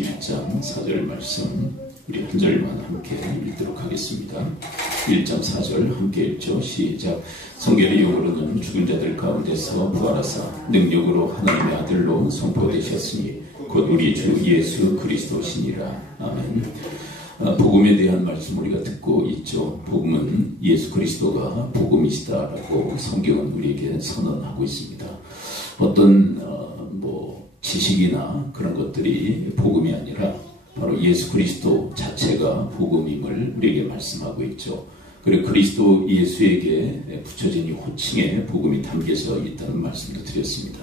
1장 4절 말씀 우리 한 절만 함께 읽도록 하겠습니다. 1장 4절 함께 읽죠. 시작. 성경의 용어로는 죽은 자들 가운데서 부활하사 능력으로 하나님의 아들로 선포되셨으니 곧 우리 주 예수 그리스도시니라. 아멘. 복음에 대한 말씀 우리가 듣고 있죠. 복음은 예수 그리스도가 복음이시다라고 성경은 우리에게 선언하고 있습니다. 어떤 지식이나 그런 것들이 복음이 아니라 바로 예수 그리스도 자체가 복음임을 우리에게 말씀하고 있죠. 그리고 그리스도 예수에게 붙여진 이 호칭에 복음이 담겨져 있다는 말씀도 드렸습니다.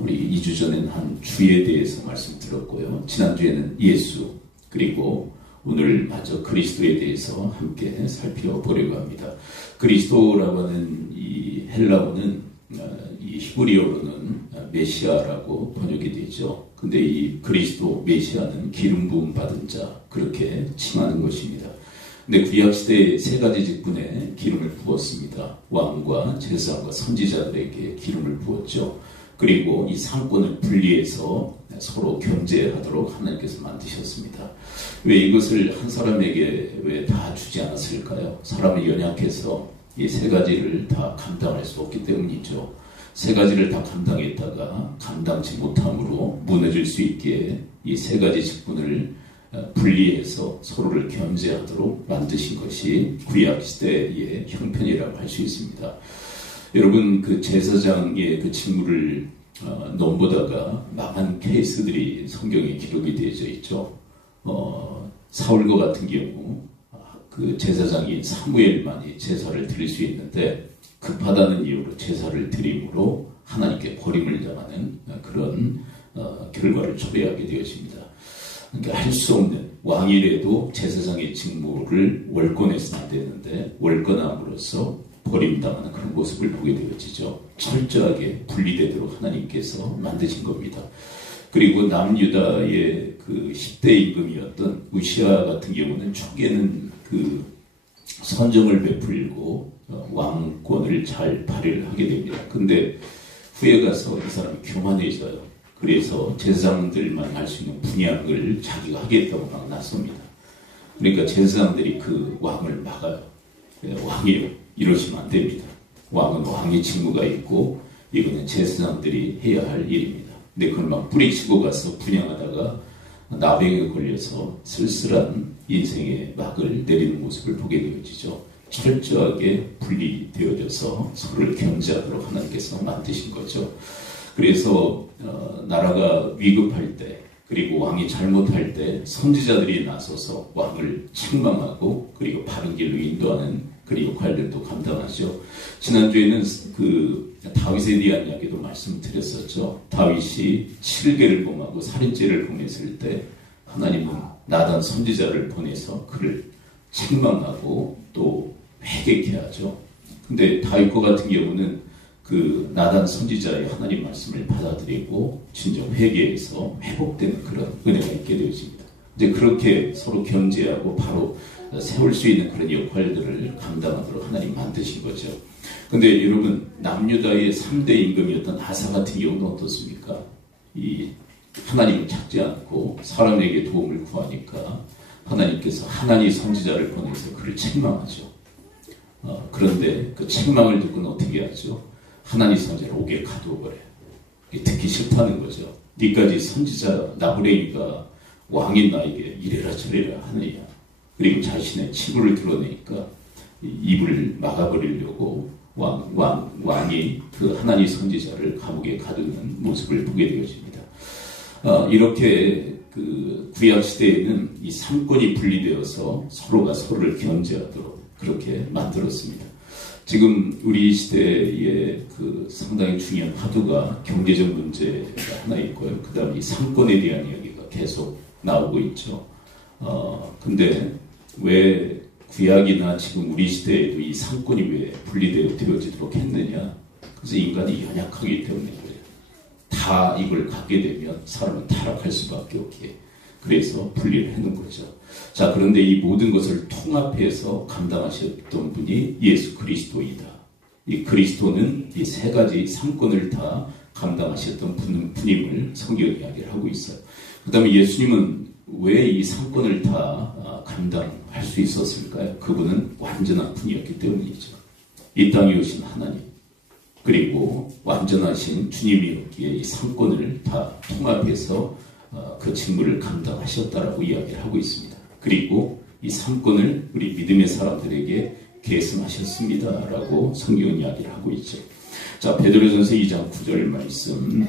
우리 2주 전에는 한 주에 대해서 말씀드렸고요. 지난주에는 예수, 그리고 오늘 마저 그리스도에 대해서 함께 살펴보려고 합니다. 그리스도라고 하는 이 헬라어는 이 히브리어로는 메시아라고 번역이 되죠. 근데 이 그리스도 메시아는 기름 부음 받은 자, 그렇게 칭하는 것입니다. 근데 구약시대에 세 가지 직분에 기름을 부었습니다. 왕과 제사장과 선지자들에게 기름을 부었죠. 그리고 이 상권을 분리해서 서로 견제하도록 하나님께서 만드셨습니다. 왜 이것을 한 사람에게 왜 다 주지 않았을까요? 사람이 연약해서 이 세 가지를 다 감당할 수 없기 때문이죠. 세 가지를 다 감당했다가 감당치 못함으로 무너질 수 있게 이 세 가지 직분을 분리해서 서로를 견제하도록 만드신 것이 구약시대의 형편이라고 할 수 있습니다. 여러분, 그 제사장의 그 직무를 넘보다가 망한 케이스들이 성경에 기록이 되어져 있죠. 사울과 같은 경우 그 제사장인 사무엘만이 제사를 드릴 수 있는데 급하다는 이유로 제사를 드림으로 하나님께 버림을 당하는 그런 결과를 초래하게 되었습니다. 그러니까 할 수 없는, 왕이라도 제사장의 직무를 월권해서는 안 되는데 월권함으로써 버림당하는 그런 모습을 보게 되어지죠. 철저하게 분리되도록 하나님께서 만드신 겁니다. 그리고 남유다의 그 10대 임금이었던 우시아 같은 경우는 초기에는 그 선정을 베풀고 왕권을 잘 발휘를 하게 됩니다. 근데 후에 가서 이 사람이 교만해져요. 그래서 제사장들만 할 수 있는 분양을 자기가 하겠다고 막 나섭니다. 그러니까 제사장들이 그 왕을 막아요. 왕이요, 이러시면 안 됩니다. 왕은 왕의 직무가 있고 이거는 제사장들이 해야 할 일입니다. 근데 그걸 막 뿌리치고 가서 분양하다가 나병에 걸려서 쓸쓸한 인생의 막을 내리는 모습을 보게 되어지죠. 철저하게 분리되어져서 서로를 견제하도록 하나님께서 만드신 거죠. 그래서 나라가 위급할 때, 그리고 왕이 잘못할 때 선지자들이 나서서 왕을 책망하고 그리고 바른 길로 인도하는 그런 역할들도 감당하죠. 지난주에는 그 다윗에 대한 이야기도 말씀드렸었죠. 다윗이 7개를 범하고 살인죄를 범했을 때 하나님은 나단 선지자를 보내서 그를 책망하고 또 회개케 하죠. 근데 다윗과 같은 경우는 그 나단 선지자의 하나님 말씀을 받아들이고 진정 회개해서 회복되는 그런 은혜가 있게 되어집니다. 이제 그렇게 서로 견제하고 바로 세울 수 있는 그런 역할들을 감당하도록 하나님 만드신 거죠. 근데 여러분, 남유다의 3대 임금이었던 아사 같은 경우는 어떻습니까? 이 하나님을 찾지 않고 사람에게 도움을 구하니까 하나님께서 하나님 선지자를 보내서 그를 책망하죠. 그런데 그 책망을 듣고는 어떻게 하죠? 하나님 선지자를 옥에 가두어버려요. 듣기 싫다는 거죠. 니까지 선지자 나부랭이가 왕인 나에게 이래라 저래라 하느냐. 그리고 자신의 치부를 드러내니까 입을 막아버리려고 왕이 그 하나님 선지자를 감옥에 가두는 모습을 보게 되어집니다. 이렇게 그 구약 시대에는 이 삼권이 분리되어서 서로가 서로를 견제하도록 그렇게 만들었습니다. 지금 우리 시대의 그 상당히 중요한 화두가 경제적 문제가 하나 있고요. 그 다음에 이 삼권에 대한 이야기가 계속 나오고 있죠. 근데 왜 구약이나 지금 우리 시대에도 이 삼권이 왜 분리되어지도록 했느냐? 그래서 인간이 연약하기 때문에 그래요. 다 이걸 갖게 되면 사람은 타락할 수밖에 없게. 그래서 분리를 해놓은 거죠. 자, 그런데 이 모든 것을 통합해서 감당하셨던 분이 예수 그리스도이다. 이 그리스도는 이 세 가지 삼권을 다 감당하셨던 분임을 성경 이야기를 하고 있어요. 그 다음에 예수님은 왜 이 상권을 다 감당할 수 있었을까요? 그분은 완전한 분이었기 때문이죠. 이 땅에 오신 하나님, 그리고 완전하신 주님이었기에 이 상권을 다 통합해서 그 직무를 감당하셨다라고 이야기를 하고 있습니다. 그리고 이 상권을 우리 믿음의 사람들에게 계승하셨습니다라고 성경 이야기를 하고 있죠. 자, 베드로전서 2장 9절 말씀,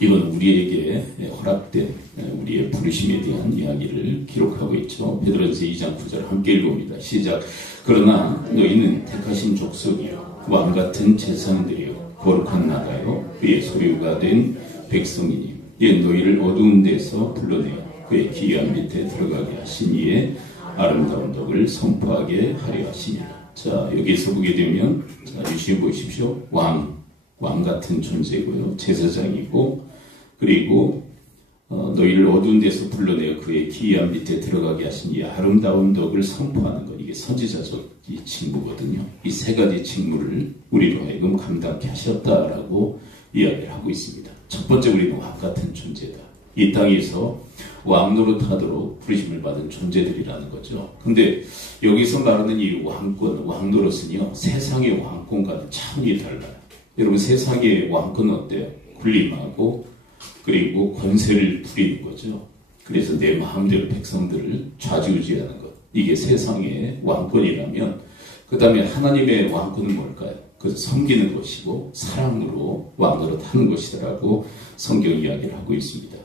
이건 우리에게 허락된 우리의 부르심에 대한 이야기를 기록하고 있죠. 베드로전서 2장 9절 함께 읽어봅니다. 시작. 그러나 너희는 택하신 족속이요 왕같은 제사장들이요 거룩한 나라요 그의 소유가 된 백성이니 이에 너희를 어두운 데서 불러내어 그의 기이한 밑에 들어가게 하신 이의 아름다운 덕을 선포하게 하려 하시니라. 자, 여기서 보게 되면, 자, 유시해 보십시오. 왕 같은 존재고요. 제사장이고, 그리고 너희를 어두운 데서 불러내어 그의 기이한 밑에 들어가게 하신 이 아름다운 덕을 선포하는 것, 이게 선지자적 이 직무거든요. 이 세 가지 직무를 우리로 하여금 감당케 하셨다라고 이야기를 하고 있습니다. 첫 번째, 우리는 왕 같은 존재다. 이 땅에서 왕 노릇하도록 부르심을 받은 존재들이라는 거죠. 근데 여기서 말하는 이 왕권, 왕 노릇은요, 세상의 왕권과는 차원이 달라요. 여러분, 세상의 왕권은 어때요? 군림하고 그리고 권세를 부리는 거죠. 그래서 내 마음대로 백성들을 좌지우지하는 것, 이게 세상의 왕권이라면, 그 다음에 하나님의 왕권은 뭘까요? 그 섬기는 것이고 사랑으로 왕으로 타는 것이라고 성경 이야기를 하고 있습니다.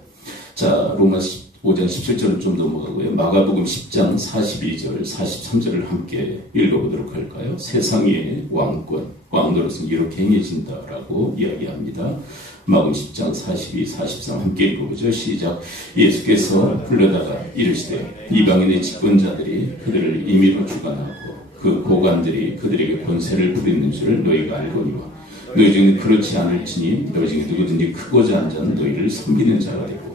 자, 로마서 5장 17절을 좀 넘어가고요. 마가복음 10장 42절, 43절을 함께 읽어보도록 할까요? 세상의 왕권, 왕노릇은 이렇게 행해진다라고 이야기합니다. 마가복음 10장 42, 43 함께 읽어보죠. 시작. 예수께서 불러다가 이르시되 이방인의 집권자들이 그들을 임의로 주관하고 그 고관들이 그들에게 권세를 부리는 줄을 너희가 알거니와 너희 중에 그렇지 않을지니 너희 중에 누구든지 크고자 한 자는 너희를 섬기는 자가 되고.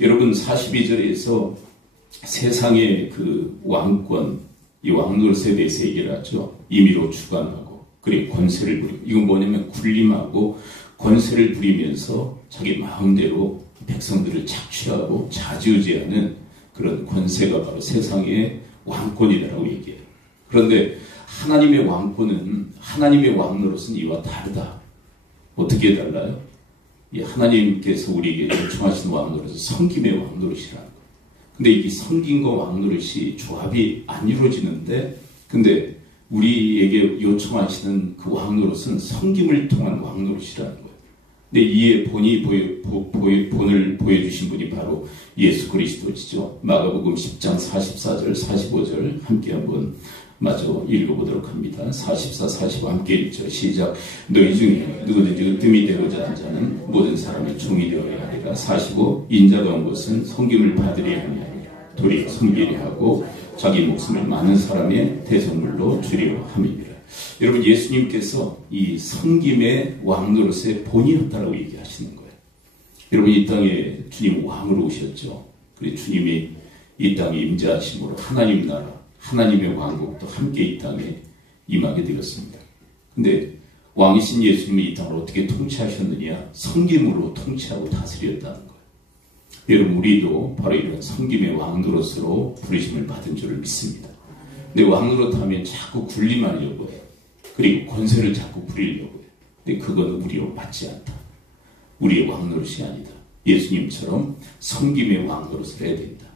여러분, 42절에서 세상의 그 왕권, 이 왕노릇에 대해서 얘기를 하죠. 임의로 주관하고 그리고 권세를 부리고. 이건 뭐냐면 군림하고 권세를 부리면서 자기 마음대로 백성들을 착취하고 좌지우지하는 그런 권세가 바로 세상의 왕권이라고 얘기해요. 그런데 하나님의 왕권은, 하나님의 왕노릇은 이와 다르다. 어떻게 달라요? 이 하나님께서 우리에게 요청하신 왕노릇은 섬김의 왕노릇이라는 거예요. 근데 이 섬김과 왕노릇이 조합이 안 이루어지는데, 근데 우리에게 요청하시는 그 왕노릇은 섬김을 통한 왕노릇이라는 거예요. 근데 이에 본을 보여주신 분이 바로 예수 그리스도시죠. 마가복음 10장 44절, 45절 함께 한번 마저 읽어보도록 합니다. 44, 45 함께 읽죠. 시작. 너희 중에 누구든지 으뜸이 되고자 하는 자는 모든 사람의 종이 되어야 하리라. 45. 인자가 온 것은 섬김을 받으려 함이 아니라 도리어 섬기려 하고 자기 목숨을 많은 사람의 대성물로 주려 함이니라. 여러분, 예수님께서 이 섬김의 왕노릇의 본이었다라고 얘기하시는 거예요. 여러분, 이 땅에 주님 왕으로 오셨죠. 그리고 주님이 이 땅에 임재하심으로 하나님 나라, 하나님의 왕국도 함께 이 땅에 임하게 되었습니다. 근데 왕이신 예수님이 이 땅을 어떻게 통치하셨느냐? 섬김으로 통치하고 다스렸다는 거예요. 여러분, 우리도 바로 이런 섬김의 왕노릇으로 부르심을 받은 줄을 믿습니다. 근데 왕노릇 하면 자꾸 군림하려고 해요. 그리고 권세를 자꾸 부리려고 해요. 근데 그건 우리와 맞지 않다. 우리의 왕노릇이 아니다. 예수님처럼 섬김의 왕노릇을 해야 된다.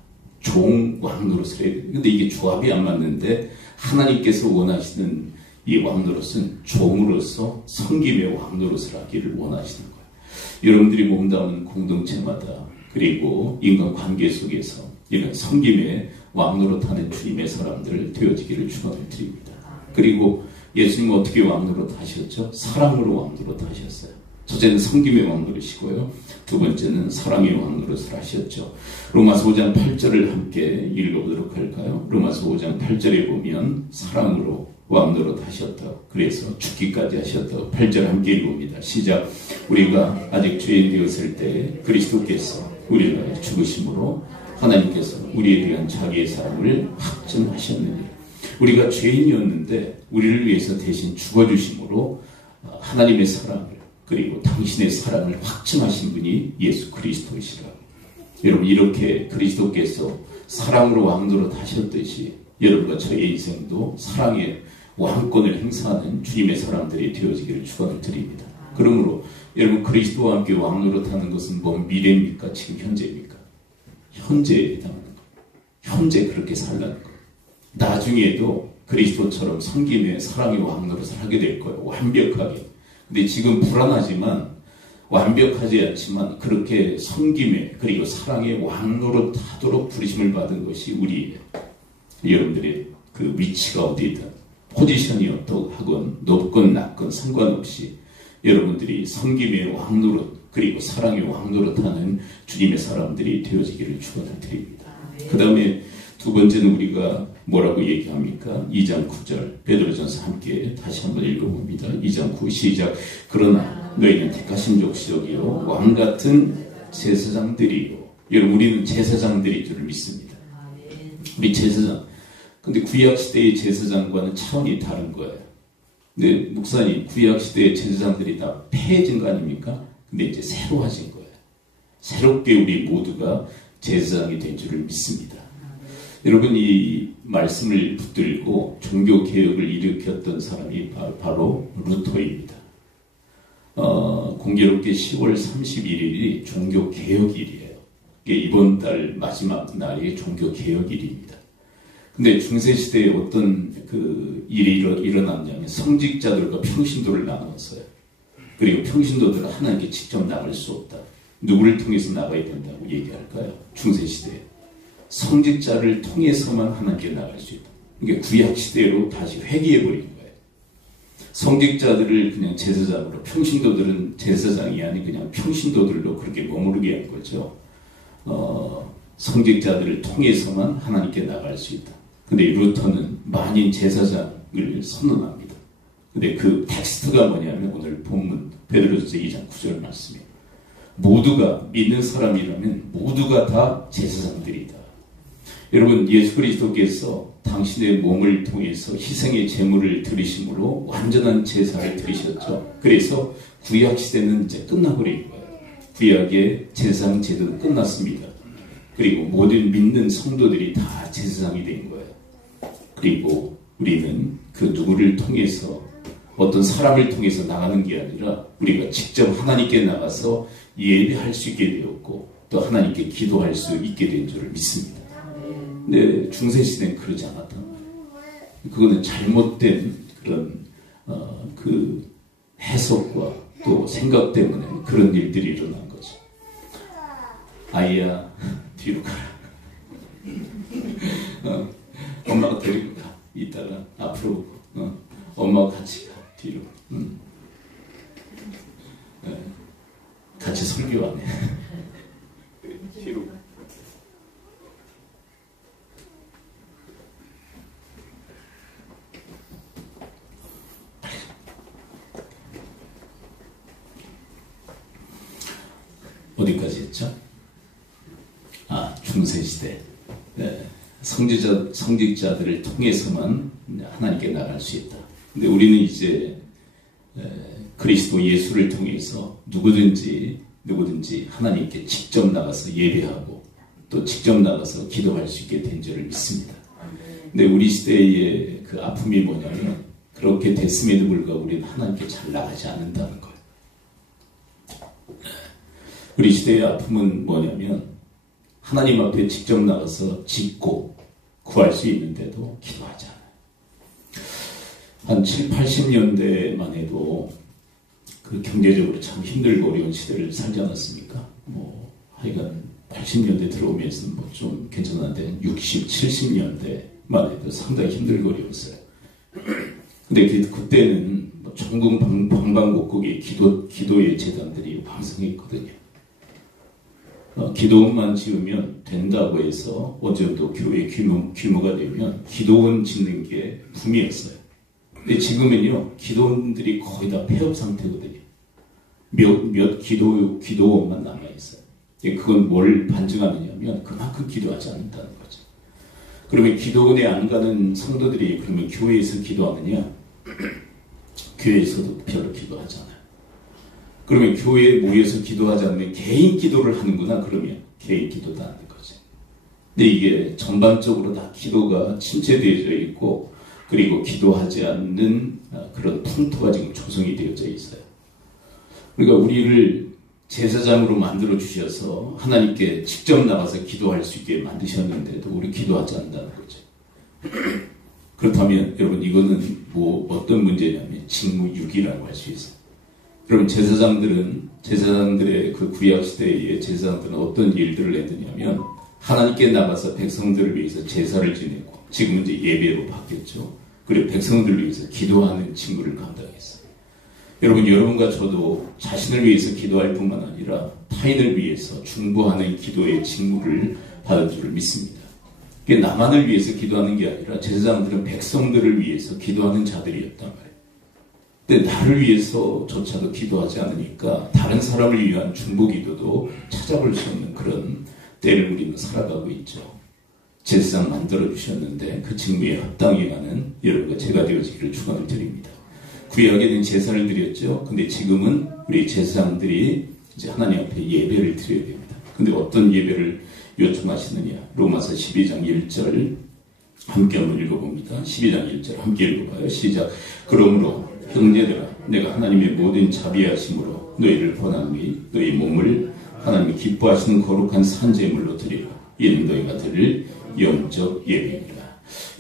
종 왕노릇을 해야 된다. 근데 이게 조합이 안 맞는데 하나님께서 원하시는 이 왕노릇은 종으로서 섬김의 왕노릇을 하기를 원하시는 거예요. 여러분들이 몸담은 공동체마다 그리고 인간관계 속에서 이런 섬김의 왕노릇하는 주님의 사람들 되어지기를 축원을 드립니다. 그리고 예수님은 어떻게 왕노릇 하셨죠? 사랑으로 왕노릇 하셨어요. 첫째는 섬김의 왕노릇이고요. 두 번째는 사랑의 왕노릇을 하셨죠. 로마서 5장 8절을 함께 읽어보도록 할까요? 로마서 5장 8절에 보면 사랑으로 왕노릇 하셨다. 그래서 죽기까지 하셨다. 8절 함께 읽어봅니다. 시작. 우리가 아직 죄인 되었을 때 그리스도께서 우리를 위하여 죽으심으로 하나님께서 우리에 대한 자기의 사랑을 확증하셨느니라. 우리가 죄인이었는데 우리를 위해서 대신 죽어주심으로 하나님의 사랑을, 그리고 당신의 사랑을 확증하신 분이 예수 그리스도이시라고. 여러분, 이렇게 그리스도께서 사랑으로 왕노릇 하셨듯이 여러분과 저의 인생도 사랑의 왕권을 행사하는 주님의 사람들이 되어지기를 축원드립니다. 그러므로 여러분, 그리스도와 함께 왕노릇하는 것은 뭐 미래입니까? 지금 현재입니까? 현재에 해당하는 것. 현재 그렇게 살라는 것. 나중에도 그리스도처럼 섬김의 사랑의 왕노릇을 하게 될 거예요. 완벽하게. 근데 지금 불안하지만, 완벽하지 않지만 그렇게 섬김의 그리고 사랑의 왕노릇 하도록 부르심을 받은 것이 우리의, 여러분들의 그 위치가 어디든 포지션이 어떠하건 높건 낮건 상관없이 여러분들이 섬김의 왕노릇 그리고 사랑의 왕노릇하는 주님의 사람들이 되어지기를 축원드립니다. 그 다음에 두 번째는 우리가 뭐라고 얘기합니까? 2장 9절 베드로전서 함께 다시 한번 읽어봅니다. 2장 9 시작. 그러나 너희는 택하신 족속이요 왕같은 제사장들이요. 여러분, 우리는 제사장들이 줄을 믿습니다. 우리 제사장. 근데 구약시대의 제사장과는 차원이 다른 거예요. 근데 목사님, 구약시대의 제사장들이 다 폐해진 거 아닙니까? 근데 이제 새로워진 거예요. 새롭게 우리 모두가 제사장이 된 줄을 믿습니다. 여러분, 이 말씀을 붙들고 종교개혁을 일으켰던 사람이 바로 루터입니다. 공교롭게 10월 31일이 종교개혁일이에요. 이게 이번 달 마지막 날이 종교개혁일입니다. 근데 중세시대에 어떤 그 일이 일어났냐면 성직자들과 평신도를 나눴어요. 그리고 평신도들은 하나님께 직접 나갈 수 없다. 누구를 통해서 나가야 된다고 얘기할까요? 중세시대에. 성직자를 통해서만 하나님께 나갈 수 있다. 이게 구약시대로 다시 회귀해버린 거예요. 성직자들을 그냥 제사장으로, 평신도들은 제사장이 아닌 그냥 평신도들로 그렇게 머무르게 한 거죠. 성직자들을 통해서만 하나님께 나갈 수 있다. 근데 루터는 만인 제사장을 선언합니다. 근데 그 텍스트가 뭐냐면 오늘 본문 베드로전서 2장 9절 말씀이에요. 모두가 믿는 사람이라면 모두가 다 제사장들이다. 여러분, 예수 그리스도께서 당신의 몸을 통해서 희생의 제물을 드리심으로 완전한 제사를 드리셨죠. 그래서 구약시대는 이제 끝나버린 거예요. 구약의 제사장 제도는 끝났습니다. 그리고 모든 믿는 성도들이 다 제사장이 된 거예요. 그리고 우리는 그 누구를 통해서, 어떤 사람을 통해서 나가는 게 아니라 우리가 직접 하나님께 나가서 예배할 수 있게 되었고 또 하나님께 기도할 수 있게 된 줄을 믿습니다. 근데 중세시대는 그러지 않았단 말이에요. 그거는 잘못된 그런 그 해석과 또 생각 때문에 그런 일들이 일어난 거죠. 아이야, 뒤로 가라. 엄마가 데리고 가. 이따가 앞으로 엄마가 같이 가. 뒤로. 같이 설교하네. 뒤로. 어디까지 했죠? 중세시대. 네. 성직자들을 통해서만 하나님께 나갈 수 있다. 근데 우리는 이제 그리스도 예수를 통해서 누구든지 하나님께 직접 나가서 예배하고 또 직접 나가서 기도할 수 있게 된 줄을 믿습니다. 근데 우리 시대의 그 아픔이 뭐냐면 그렇게 됐음에도 불구하고 우리는 하나님께 잘 나가지 않는다는 거예요. 우리 시대의 아픔은 뭐냐면 하나님 앞에 직접 나가서 짓고 구할 수 있는데도 기도하지 않아요. 한 7, 80년대만 해도 그 경제적으로 참 힘들고 어려운 시대를 살지 않았습니까? 하여간 80년대 들어오면서 좀 괜찮았는데 60, 70년대만 해도 상당히 힘들고 어려웠어요. 근데 그때는 전국 방방곡곡에 기도의 재단들이 왕성했거든요. 기도원만 지으면 된다고 해서 어느 정도 교회 규모가 되면 기도원 짓는 게 붐이었어요. 근데 지금은요, 기도원들이 거의 다 폐업 상태거든요. 몇 기도원만 남아있어요. 그건 뭘 반증하느냐면 그만큼 기도하지 않는다는 거죠. 그러면 기도원에 안 가는 성도들이 그러면 교회에서 기도하느냐? 교회에서도 별로 기도하지 않아요. 그러면 교회에 모여서 기도하지 않으면 개인 기도를 하는구나. 그러면 개인 기도도 안 된 거지. 근데 이게 전반적으로 다 기도가 침체되어져 있고, 그리고 기도하지 않는 그런 풍토가 지금 조성이 되어져 있어요. 그러니까 우리를 제사장으로 만들어 주셔서 하나님께 직접 나가서 기도할 수 있게 만드셨는데도 우리 기도하지 않는다는 거죠. 그렇다면 여러분, 이거는 뭐 어떤 문제냐면 직무유기라고 할 수 있어요. 여러분, 제사장들의 그 구약 시대의 제사장들은 어떤 일들을 했느냐면 하나님께 나가서 백성들을 위해서 제사를 지내고, 지금은 이제 예배로 바뀌었죠. 그리고 백성들을 위해서 기도하는 직무를 감당했어요. 여러분과 저도 자신을 위해서 기도할 뿐만 아니라 타인을 위해서 중보하는 기도의 직무를 받은 줄을 믿습니다. 그게 나만을 위해서 기도하는 게 아니라 제사장들은 백성들을 위해서 기도하는 자들이었단 말이에요. 근데 나를 위해서조차도 기도하지 않으니까 다른 사람을 위한 중보 기도도 찾아볼 수 없는 그런 때를 우리는 살아가고 있죠. 제사장 만들어주셨는데 그 직무에 합당해가는 여러분과 제가 되어지기를 축원을 드립니다. 구약에는 제사를 드렸죠. 근데 지금은 우리 제사장들이 이제 하나님 앞에 예배를 드려야 됩니다. 근데 어떤 예배를 요청하시느냐? 로마서 12장 1절 함께 한번 읽어봅니다. 12장 1절 함께 읽어봐요. 시작. 그러므로 형제들아, 내가 하나님의 모든 자비하심으로 너희를 권하노니 너희 몸을 하나님이 기뻐하시는 거룩한 산제물로 드리라. 이는 너희가 드릴 영적 예배입니다.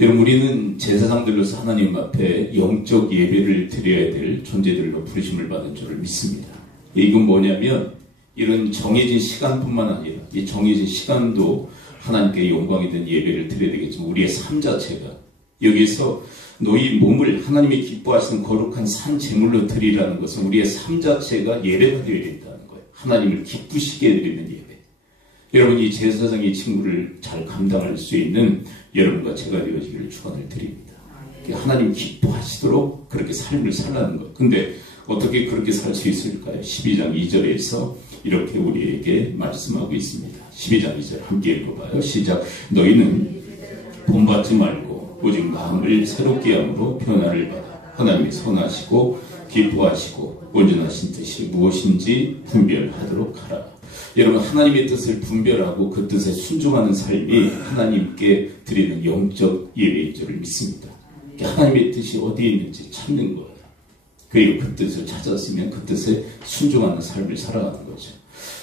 여러분, 우리는 제사장들로서 하나님 앞에 영적 예배를 드려야 될 존재들로 부르심을 받은 줄을 믿습니다. 이건 뭐냐면 이런 정해진 시간뿐만 아니라 이 정해진 시간도 하나님께 영광이 된 예배를 드려야 되겠지만 우리의 삶 자체가 여기서 너희 몸을 하나님이 기뻐하시는 거룩한 산 제물로 드리라는 것은 우리의 삶 자체가 예배가 되어야 된다는 거예요. 하나님을 기쁘시게 드리는 예배. 여러분, 이 제사장의 직무를 잘 감당할 수 있는 여러분과 제가 되어지기를 축원을 드립니다. 하나님 기뻐하시도록 그렇게 삶을 살라는 것. 근데 어떻게 그렇게 살 수 있을까요? 12장 2절에서 이렇게 우리에게 말씀하고 있습니다. 12장 2절 함께 읽어봐요. 시작. 너희는 본받지 말고 오직 마음을 새롭게 함으로 변화를 받아 하나님이 선하시고 기뻐하시고 온전하신 뜻이 무엇인지 분별하도록 하라. 여러분, 하나님의 뜻을 분별하고 그 뜻에 순종하는 삶이 하나님께 드리는 영적 예배인 줄을 믿습니다. 하나님의 뜻이 어디에 있는지 찾는 거예요. 그리고 그 뜻을 찾았으면 그 뜻에 순종하는 삶을 살아가는 거죠.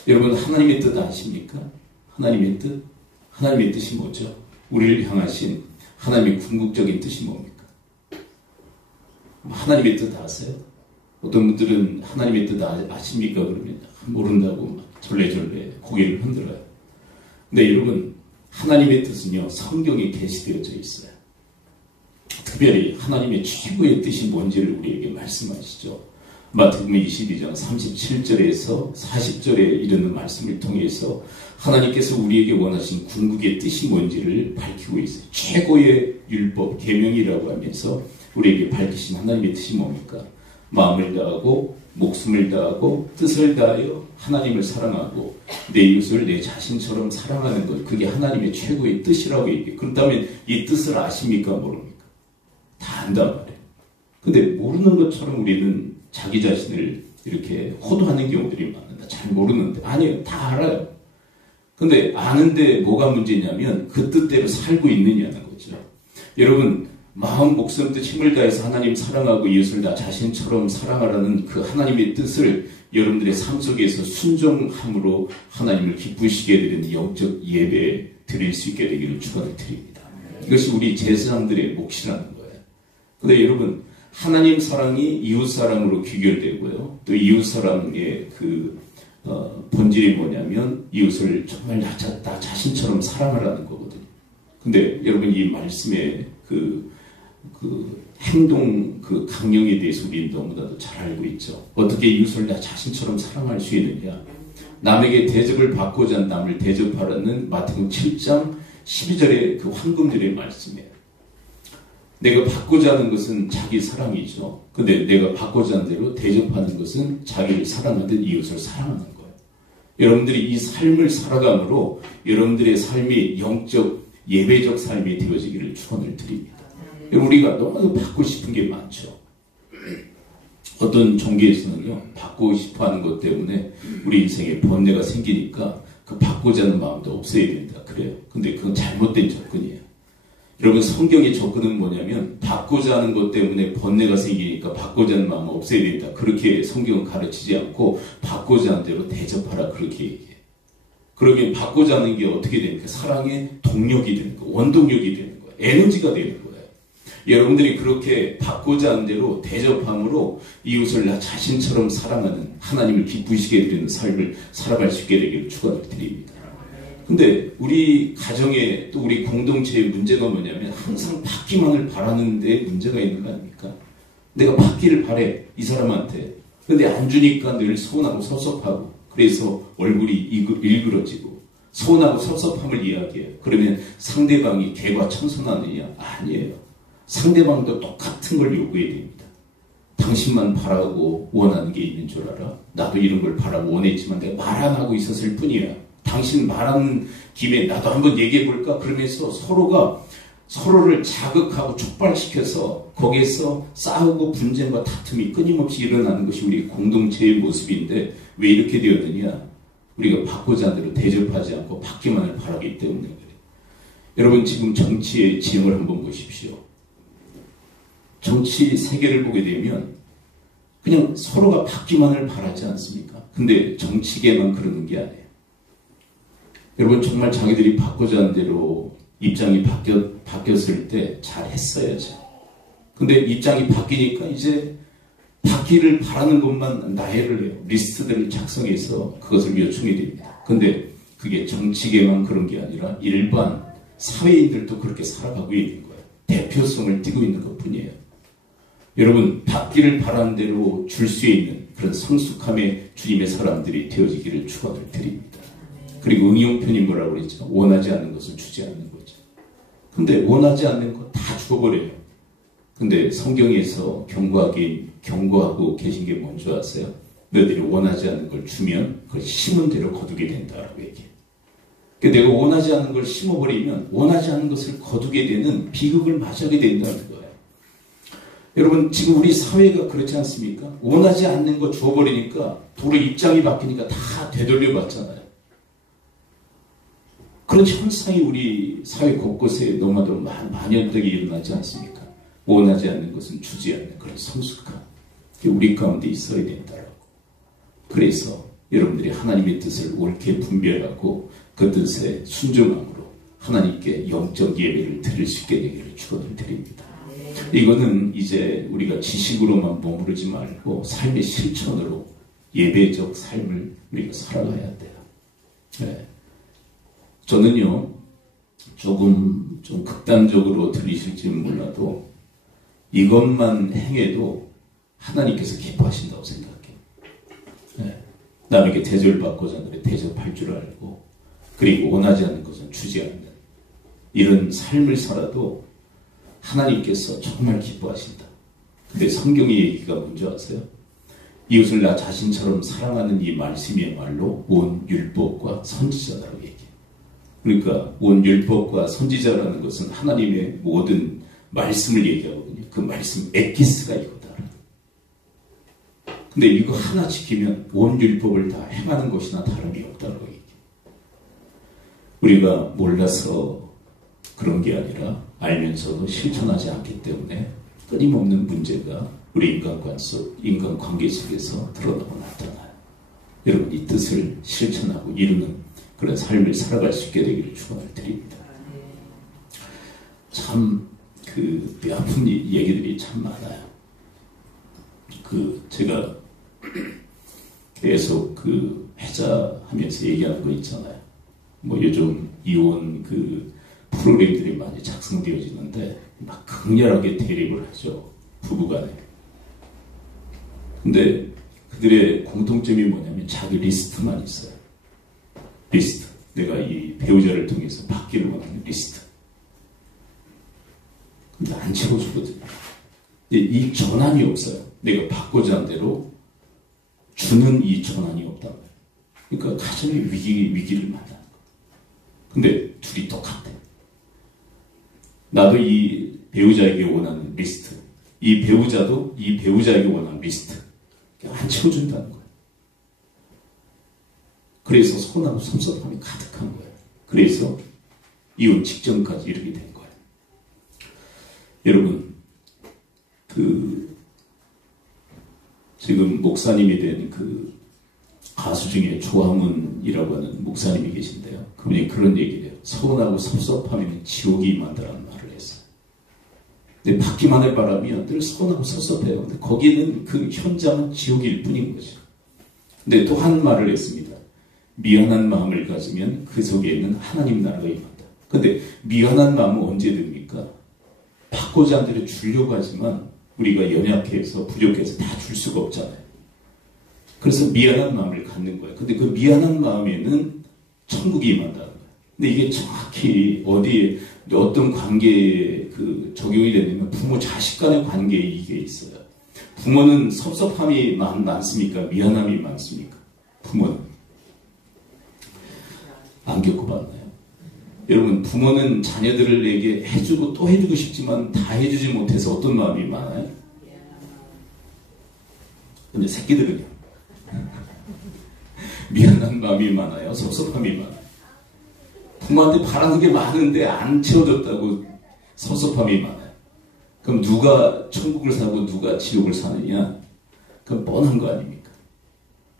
여러분, 하나님의 뜻 아십니까? 하나님의 뜻? 하나님의 뜻이 뭐죠? 우리를 향하신 하나님의 궁극적인 뜻이 뭡니까? 하나님의 뜻 아세요? 어떤 분들은 하나님의 뜻 아십니까? 그러면 모른다고 막 절레절레 고개를 흔들어요. 근데 여러분, 하나님의 뜻은요, 성경에 게시되어져 있어요. 특별히 하나님의 최고의 뜻이 뭔지를 우리에게 말씀하시죠. 마태복음 22장 37절에서 40절에 이르는 말씀을 통해서 하나님께서 우리에게 원하신 궁극의 뜻이 뭔지를 밝히고 있어요. 최고의 율법, 계명이라고 하면서 우리에게 밝히신 하나님의 뜻이 뭡니까? 마음을 다하고 목숨을 다하고 뜻을 다하여 하나님을 사랑하고 내 이웃을 내 자신처럼 사랑하는 것, 그게 하나님의 최고의 뜻이라고 얘기해요. 그렇다면 이 뜻을 아십니까? 모릅니까? 다 안단 말이에요. 근데 모르는 것처럼 우리는 자기 자신을 이렇게 호도하는 경우들이 많은데 잘 모르는데, 아니에요, 다 알아요. 근데 아는데 뭐가 문제냐면 그 뜻대로 살고 있느냐는 거죠. 여러분, 마음, 목숨, 뜻, 힘을 다해서 하나님 사랑하고 이웃을 나 자신처럼 사랑하라는 그 하나님의 뜻을 여러분들의 삶 속에서 순종함으로 하나님을 기쁘시게 드리는 영적 예배 드릴 수 있게 되기를 축원을 드립니다. 이것이 우리 제사장들의 몫이라는 거예요. 근데 여러분, 하나님 사랑이 이웃 사랑으로 귀결되고요. 또 이웃 사랑의 본질이 뭐냐면 이웃을 정말 나 자신처럼 사랑하라는 거거든요. 근데 여러분, 이 말씀의 행동, 강령에 대해서 우리는 너무나도 잘 알고 있죠. 어떻게 이웃을 나 자신처럼 사랑할 수 있느냐. 남에게 대접을 받고자 남을 대접하라는 마태복음 7장 12절의 그 황금줄의 말씀이에요. 내가 받고자 하는 것은 자기 사랑이죠. 근데 내가 받고자 하는 대로 대접하는 것은 자기를 사랑하듯 이웃을 사랑하는 거예요. 여러분들이 이 삶을 살아감으로 여러분들의 삶이 영적, 예배적 삶이 되어지기를 축원을 드립니다. 우리가 너무 받고 싶은 게 많죠. 어떤 종교에서는요, 바꾸고 싶어 하는 것 때문에 우리 인생에 번뇌가 생기니까 그 바꾸자 하는 마음도 없어야 된다. 그래요. 근데 그건 잘못된 접근이에요. 여러분, 성경의 접근은 뭐냐면 바꾸자 하는 것 때문에 번뇌가 생기니까 바꾸자 하는 마음은 없어야 된다. 그렇게 성경은 가르치지 않고 바꾸자 하는 대로 대접하라. 그렇게 얘기해요. 그러면 바꾸자 하는 게 어떻게 됩니까? 사랑의 동력이 되는 거예요. 원동력이 되는 거예요. 에너지가 되는 거예요. 여러분들이 그렇게 바꾸자 하는 대로 대접함으로 이웃을 나 자신처럼 사랑하는, 하나님을 기쁘시게 드리는 삶을 살아갈 수 있게 되기를 축원을 드립니다. 근데 우리 가정에 또 우리 공동체의 문제가 뭐냐면 항상 받기만을 바라는 데 문제가 있는 거 아닙니까? 내가 받기를 바래, 이 사람한테. 근데 안 주니까 늘 서운하고 섭섭하고, 그래서 얼굴이 일그러지고 서운하고 섭섭함을 이야기해요. 그러면 상대방이 개과천선하느냐? 아니에요. 상대방도 똑같은 걸 요구해야 됩니다. 당신만 바라고 원하는 게 있는 줄 알아? 나도 이런 걸 바라고 원했지만 내가 말 안 하고 있었을 뿐이야. 당신 말하는 김에 나도 한번 얘기해 볼까? 그러면서 서로가 서로를 자극하고 촉발시켜서 거기에서 싸우고 분쟁과 다툼이 끊임없이 일어나는 것이 우리 공동체의 모습인데, 왜 이렇게 되었느냐? 우리가 바꾸자 하는 대로 대접하지 않고 받기만을 바라기 때문에 그래요. 여러분, 지금 정치의 지형을 한번 보십시오. 정치 세계를 보게 되면 그냥 서로가 받기만을 바라지 않습니까? 근데 정치계만 그러는 게 아니에요. 여러분, 정말 자기들이 바꾸자 하는 대로 입장이 바뀌었을 때 잘했어야죠. 근데 입장이 바뀌니까 이제 받기를 바라는 것만 나열을 해요. 리스트들을 작성해서 그것을 요청해야 됩니다. 근데 그게 정치계만 그런 게 아니라 일반 사회인들도 그렇게 살아가고 있는 거예요. 대표성을 띠고 있는 것 뿐이에요. 여러분, 받기를 바라는 대로 줄 수 있는 그런 성숙함의 주님의 사람들이 되어지기를 축원을 드립니다. 그리고 응용편이 뭐라고 그랬죠? 원하지 않는 것을 주지 않는 거죠. 근데 원하지 않는 거 다 죽어버려요. 근데 성경에서 경고하고 계신 게 뭔지 아세요? 너희들이 원하지 않는 걸 주면 그걸 심은 대로 거두게 된다라고 얘기해요. 그러니까 내가 원하지 않는 걸 심어버리면 원하지 않는 것을 거두게 되는 비극을 맞이하게 된다는 거예요. 여러분, 지금 우리 사회가 그렇지 않습니까? 원하지 않는 거 주어버리니까 도로 입장이 바뀌니까 다 되돌려 받잖아요. 그런 현상이 우리 사회 곳곳에 너무나도 만연되게 일어나지 않습니까? 원하지 않는 것은 주지 않는 그런 성숙함, 우리 가운데 있어야 된다라고. 그래서 여러분들이 하나님의 뜻을 옳게 분별하고 그 뜻에 순종함으로 하나님께 영적 예배를 드릴 수 있게 되기를 축원을 드립니다. 이거는 이제 우리가 지식으로만 머무르지 말고 삶의 실천으로 예배적 삶을 우리가 살아가야 돼요. 네. 저는요, 좀 극단적으로 들리실지는 몰라도 이것만 행해도 하나님께서 기뻐하신다고 생각해요. 네. 남에게 대접받고자 하는 대접할 줄 알고, 그리고 원하지 않는 것은 주지 않는 이런 삶을 살아도 하나님께서 정말 기뻐하신다. 근데 성경의 얘기가 뭔지 아세요? 이웃을 나 자신처럼 사랑하는 이 말씀이야말로 온 율법과 선지자라고 얘기해요. 그러니까 온 율법과 선지자라는 것은 하나님의 모든 말씀을 얘기하거든요. 그 말씀 엑기스가 이거다. 근데 이거 하나 지키면 온 율법을 다 행하는 것이나 다름이 없다고 얘기해요. 우리가 몰라서 그런 게 아니라 알면서도 실천하지 않기 때문에 끊임없는 문제가 우리 인간관계 속에서 드러나고 나타나요. 여러분, 이 뜻을 실천하고 이루는 그런 삶을 살아갈 수 있게 되기를 축원을 드립니다. 참 뼈 아픈 얘기들이 참 많아요. 제가 계속 회자하면서 얘기하는 거 있잖아요. 뭐 요즘 이혼 프로그램들이 많이 작성되어지는데 막 극렬하게 대립을 하죠. 부부간에. 근데 그들의 공통점이 뭐냐면 자기 리스트만 있어요. 리스트. 내가 이 배우자를 통해서 받기를 원하는 리스트. 근데 안 채워주거든요. 근데 이 전환이 없어요. 내가 받고자 한 대로 주는 이 전환이 없단 말이에요. 그러니까 가정의 위기를 만나는 거예요. 근데 둘이 똑같아. 나도 이 배우자에게 원하는 리스트, 이 배우자도 이 배우자에게 원하는 리스트 안 채워준다는 거예요. 그래서 서운하고 섭섭함이 가득한 거예요. 그래서 이혼 직전까지 이르게 된 거예요. 여러분, 지금 목사님이 된 가수 중에 조항훈이라고 하는 목사님이 계신데요. 그분이 그런 얘기를 해요. 서운하고 섭섭하면 지옥이 임한다라는 말을 했어요. 근데 받기만 의 바람이 늘 서운하고 섭섭해요. 근데 거기는 그 현장은 지옥일 뿐인 거죠. 근데 또 한 말을 했습니다. 미안한 마음을 가지면 그 속에 있는 하나님 나라가 임한다. 근데 미안한 마음은 언제 듭니까? 받고자 한 대로 주려고 하지만 우리가 연약해서 부족해서 다 줄 수가 없잖아요. 그래서 미안한 마음을 갖는 거예요. 근데 그 미안한 마음에는 천국이 임한다는 거예요. 근데 이게 정확히 어디에 어떤 관계에 적용이 되냐면 부모 자식 간의 관계에 이게 있어요. 부모는 섭섭함이 많습니까? 미안함이 많습니까? 부모는 안 겪어봤나요? 여러분, 부모는 자녀들에게 해주고 또 해주고 싶지만 다 해주지 못해서 어떤 마음이 많아요? 근데 새끼들은요? 미안한 마음이 많아요? 섭섭함이 많아요? 부모한테 바라는 게 많은데 안 채워줬다고 섭섭함이 많아요. 그럼 누가 천국을 사고 누가 지옥을 사느냐? 그건 뻔한 거 아닙니까?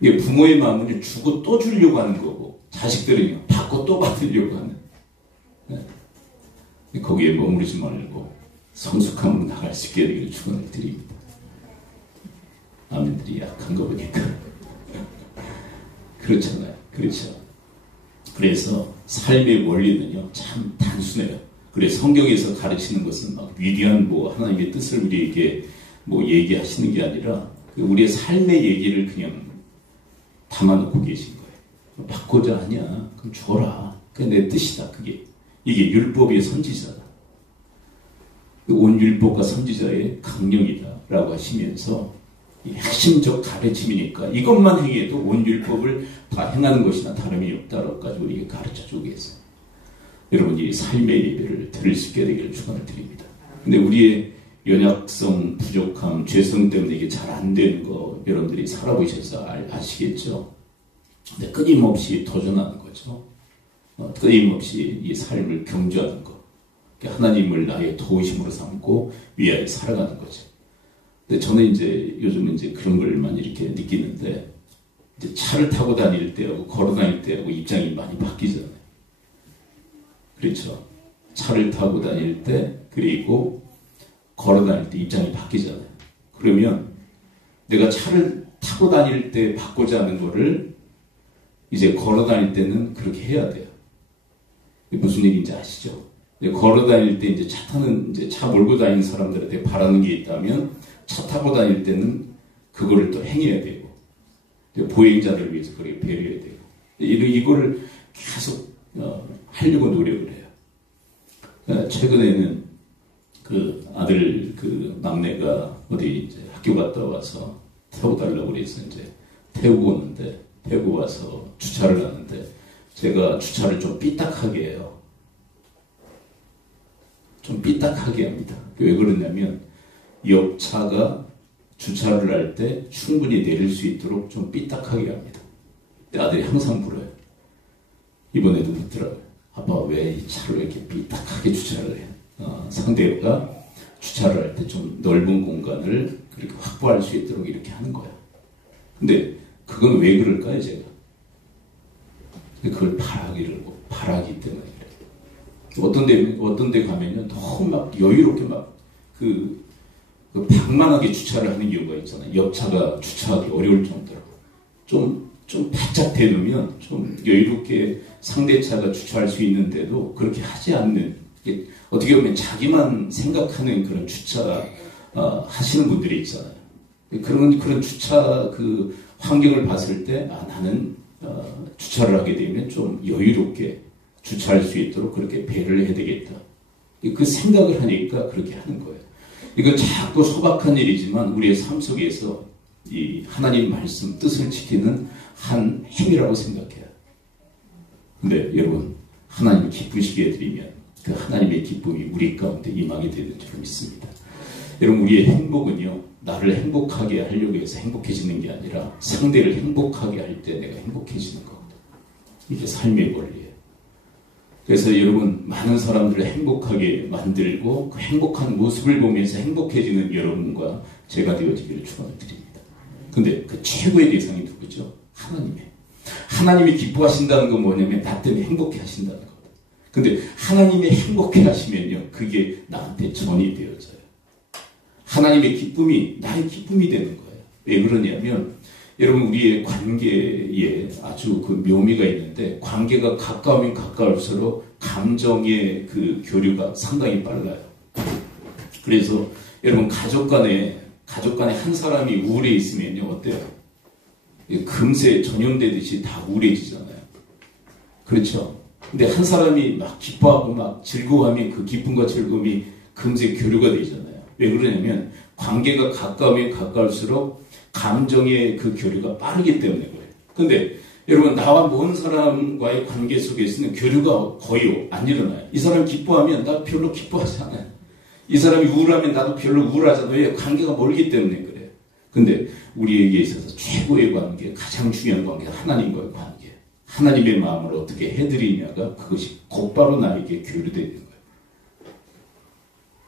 이게 부모의 마음은 주고 또 주려고 하는 거고, 자식들은요, 받고 또 받으려고 하는. 네. 거기에 머무르지 말고 성숙함으로 나갈 수 있게 되기를 축원을 드립니다. 아멘들이 약한 거 보니까. 그렇잖아요. 그렇죠. 그래서 삶의 원리는요, 참 단순해요. 그래서 성경에서 가르치는 것은 막 위대한 하나님의 뜻을 우리에게 얘기하시는 게 아니라 우리의 삶의 얘기를 그냥 담아놓고 계신 거예요. 받고자 하냐? 그럼 줘라. 그게 내 뜻이다. 이게 율법의 선지자다. 온 율법과 선지자의 강령이다. 라고 하시면서 핵심적 가르침이니까 이것만 행해도 온 율법을 다 행하는 것이나 다름이 없다라고까지 우리에게 가르쳐주고 계세요. 여러분, 이 삶의 예배를 들을 수 있게 되기를 축원을 드립니다. 근데 우리의 연약성, 부족함, 죄성 때문에 이게 잘 안 되는 거 여러분들이 살아보셔서 아시겠죠? 근데 끊임없이 도전하는 거죠. 끊임없이 이 삶을 경주하는 거. 하나님을 나의 도우심으로 삼고 위하여 살아가는 거죠. 근데 저는 요즘은 그런 걸 많이 이렇게 느끼는데, 이제 차를 타고 다닐 때하고 걸어 다닐 때하고 입장이 많이 바뀌잖아요. 그렇죠? 차를 타고 다닐 때, 그리고 걸어 다닐 때 입장이 바뀌잖아요. 그러면 내가 차를 타고 다닐 때 받고자 하는 거를 이제 걸어 다닐 때는 그렇게 해야 돼요. 무슨 얘기인지 아시죠? 걸어 다닐 때 차 몰고 다니는 사람들한테 바라는 게 있다면 차 타고 다닐 때는 그거를 또 행해야 되고, 보행자들을 위해서 그렇게 배려해야 되고, 이거를 계속 하려고 노력을 해요. 최근에는 아들 막내가 어디 학교 갔다 와서 태워달라고 그래서 태우고 오는데, 태우고 와서 주차를 하는데 제가 주차를 좀 삐딱하게 해요. 좀 삐딱하게 합니다. 왜 그러냐면 옆 차가 주차를 할 때 충분히 내릴 수 있도록 좀 삐딱하게 합니다. 아들이 항상 물어요. 이번에도 묻더라고요. 아빠, 왜 이 차를 이렇게 삐딱하게 주차를 해? 상대가 주차를 할 때 좀 넓은 공간을 그렇게 확보할 수 있도록 이렇게 하는 거야. 근데 그건 왜 그럴까요, 제가? 그걸 바라기 때문에 그래요. 어떤 데 가면요, 너무 막 여유롭게 방만하게 주차를 하는 경우가 있잖아요. 옆차가 주차하기 어려울 정도로. 좀 바짝 대놓으면 좀 여유롭게 상대차가 주차할 수 있는데도 그렇게 하지 않는, 어떻게 보면 자기만 생각하는 그런 주차 하시는 분들이 있잖아요. 그런 주차 환경을 봤을 때, 나는 주차를 하게 되면 좀 여유롭게 주차할 수 있도록 그렇게 배려를 해야 되겠다. 그 생각을 하니까 그렇게 하는 거예요. 이건 자꾸 소박한 일이지만 우리의 삶 속에서 이 하나님 말씀 뜻을 지키는 한 힘이라고 생각해요. 근데 여러분, 하나님 기쁘시게 해드리면 그 하나님의 기쁨이 우리 가운데 임하게 되는 줄 믿습니다. 여러분, 우리의 행복은요, 나를 행복하게 하려고 해서 행복해지는 게 아니라 상대를 행복하게 할 때 내가 행복해지는 겁니다. 이게 삶의 권리예요. 그래서 여러분, 많은 사람들을 행복하게 만들고 그 행복한 모습을 보면서 행복해지는 여러분과 제가 되어지기를 축원을 드립니다. 근데 그 최고의 대상이 누구죠? 하나님이 기뻐하신다는 건 뭐냐면 나 때문에 행복해 하신다는 거예요. 근데 하나님이 행복해 하시면요, 그게 나한테 전이 되어져요. 하나님의 기쁨이 나의 기쁨이 되는 거예요. 왜 그러냐면 여러분, 우리의 관계에 아주 그 묘미가 있는데, 관계가 가까우면 가까울수록 감정의 그 교류가 상당히 빨라요. 그래서 여러분, 가족 간에 한 사람이 우울해 있으면요, 어때요? 금세 전염되듯이 다 우울해지잖아요. 그렇죠? 근데 한 사람이 막 기뻐하고 막 즐거워하면 그 기쁨과 즐거움이 금세 교류가 되잖아요. 왜 그러냐면 관계가 가까우면 가까울수록 감정의 그 교류가 빠르기 때문에 그래요. 근데 여러분, 나와 먼 사람과의 관계 속에서는 교류가 거의 안 일어나요. 이 사람이 기뻐하면 나도 별로 기뻐하지 않아요. 이 사람이 우울하면 나도 별로 우울하잖아요. 왜? 관계가 멀기 때문에 그래요. 근데 우리에게 있어서 최고의 관계, 가장 중요한 관계가 하나님과의 관계예요. 하나님의 마음을 어떻게 해드리냐가 그것이 곧바로 나에게 교류되는 거예요.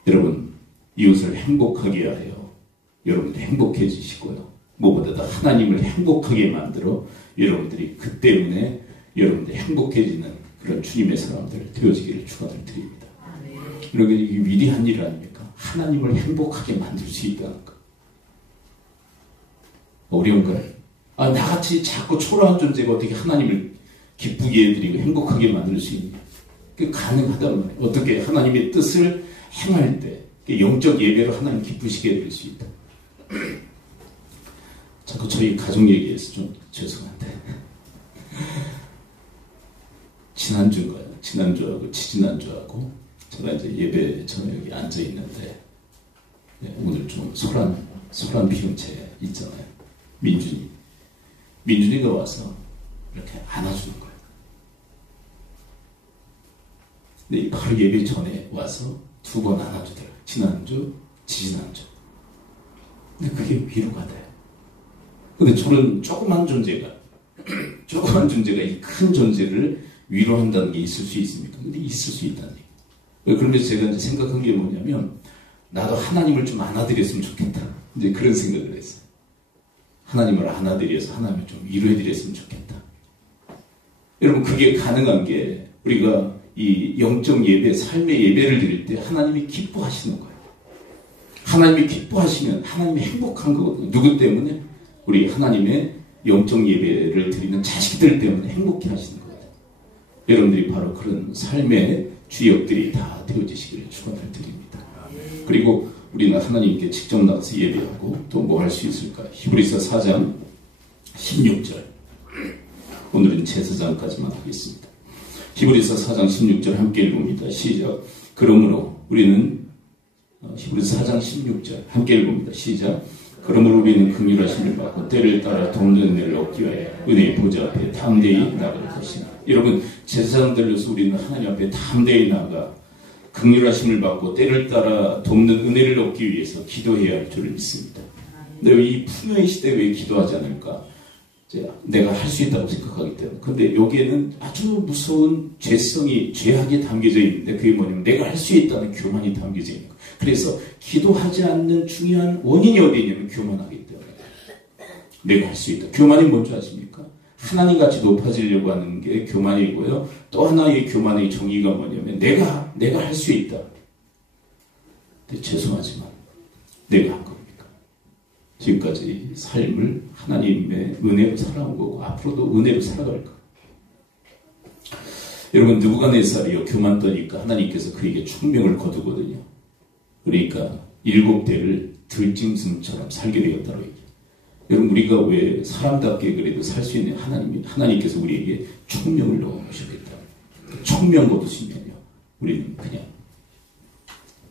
여러분, 이웃을 행복하게 하여 여러분도 행복해지시고요. 무엇보다 하나님을 행복하게 만들어 여러분들이 그 때문에 여러분들이 행복해지는 그런 주님의 사람들 되어지기를 축원을 드립니다. 여러분, 이게 위대한 일 아닙니까? 하나님을 행복하게 만들 수 있다는 거. 어려운가요? 나같이 자꾸 초라한 존재가 어떻게 하나님을 기쁘게 해드리고 행복하게 만들 수 있냐? 그게 가능하단 말이에요. 어떻게 하나님의 뜻을 행할 때 영적 예배로 하나님 기쁘시게 해드릴 수 있다. 자꾸 저희 가족 얘기해서 좀 죄송한데, 지난주하고 지지난주하고 제가 이제 예배 저녁에 앉아 있는데, 오늘 좀 소란 피운 채 있잖아요. 민준이가 와서 이렇게 안아주는 거예요. 근데 바로 예배 전에 와서 2번 안아주더라고요. 지난주, 지지난주. 근데 그게 위로가 돼요. 근데 저는 조그만 존재가 이 큰 존재를 위로한다는 게 있을 수 있습니까? 근데 있을 수 있다는 얘기예요. 그러면서 제가 이제 생각한 게 뭐냐면, 나도 하나님을 좀 안아드렸으면 좋겠다. 이제 그런 생각을 했어요. 하나님을 안아드려서 하나님을 좀 위로해드렸으면 좋겠다. 여러분, 그게 가능한 게 우리가 이 영적 예배, 삶의 예배를 드릴 때 하나님이 기뻐하시는 거예요. 하나님이 기뻐하시면 하나님이 행복한 거거든요. 누구 때문에? 우리 하나님의 영적 예배를 드리는 자식들 때문에 행복해 하시는 거예요. 여러분들이 바로 그런 삶의 주역들이 다 되어지시기를 축원을 드립니다. 그리고 우리는 하나님께 직접 나가서 예배하고 또 뭐 할 수 있을까요? 히브리서 4장 16절. 오늘은 제사장까지만 하겠습니다. 히브리서 4장 16절 함께 읽습니다. 시작. 그러므로 우리는 히브리서 4장 16절 함께 읽습니다. 시작. 그러므로 우리는 긍휼하심을 받고 때를 따라 돕는 은혜를 얻기 위하여 은혜의 보좌 앞에 담대히 나아갈 것이나. 여러분, 제사장들로서 우리는 하나님 앞에 담대히 나아가 긍휼하심을 받고 때를 따라 돕는 은혜를 얻기 위해서 기도해야 할 줄을 믿습니다. 근데 이 풍요의 시대에 왜 기도하지 않을까? 내가 할 수 있다고 생각하기 때문에. 근데 여기에는 아주 무서운 죄악이 담겨져 있는데, 그게 뭐냐면 내가 할 수 있다는 교만이 담겨져 있는 거예요. 그래서 기도하지 않는 중요한 원인이 어디에 있냐면 교만하기 때문에. 내가 할 수 있다. 교만이 뭔지 아십니까? 하나님같이 높아지려고 하는 게 교만이고요. 또 하나의 교만의 정의가 뭐냐면 내가 할 수 있다. 근데 죄송하지만 내가 한 겁니까? 지금까지 삶을 하나님의 은혜로 살아온 거고 앞으로도 은혜로 살아갈 거예요. 여러분, 느부갓네살이요 교만 떠니까 하나님께서 그에게 총명을 거두거든요. 그러니까 7대를 들짐승처럼 살게 되었다고 얘기해요. 여러분, 우리가 왜 사람답게 그래도 살 수 있는 하나님께서 우리에게 총명을 넣어주셨겠다. 총명 거두시면요, 우리는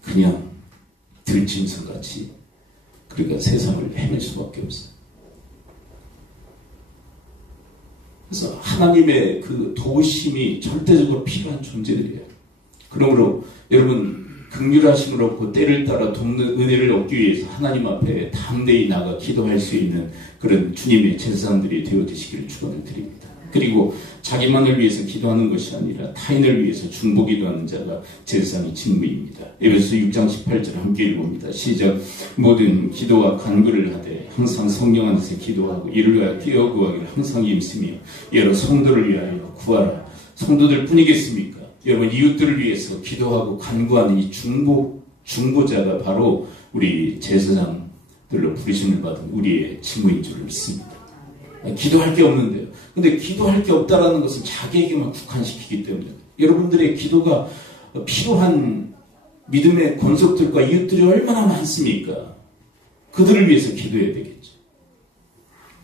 그냥 들짐승같이 그러니까 세상을 헤맬 수밖에 없어요. 그래서 하나님의 그 도우심이 절대적으로 필요한 존재들이에요. 그러므로 여러분, 긍휼하심을 얻고 때를 따라 돕는 은혜를 얻기 위해서 하나님 앞에 담대히 나가 기도할 수 있는 그런 주님의 제사장들이 되어지시기를 축원을 드립니다. 그리고 자기만을 위해서 기도하는 것이 아니라 타인을 위해서 중보기도 하는 자가 제사장의 직무입니다. 에베소서 6장 18절 함께 읽어봅니다. 시작. 모든 기도와 간구를 하되 항상 성령 안에서 기도하고 이를 위하여 깨어 구하기를 항상 힘쓰며 여러 성도를 위하여 구하라. 성도들 뿐이겠습니까? 여러분, 이웃들을 위해서 기도하고 간구하는 이 중보자가 바로 우리 제사장들로 부르심을 받은 우리의 직무인 줄 믿습니다. 기도할 게 없는데요. 근데 기도할 게 없다라는 것은 자기에게만 국한시키기 때문에 여러분들의 기도가 필요한 믿음의 권속들과 이웃들이 얼마나 많습니까? 그들을 위해서 기도해야 되겠죠.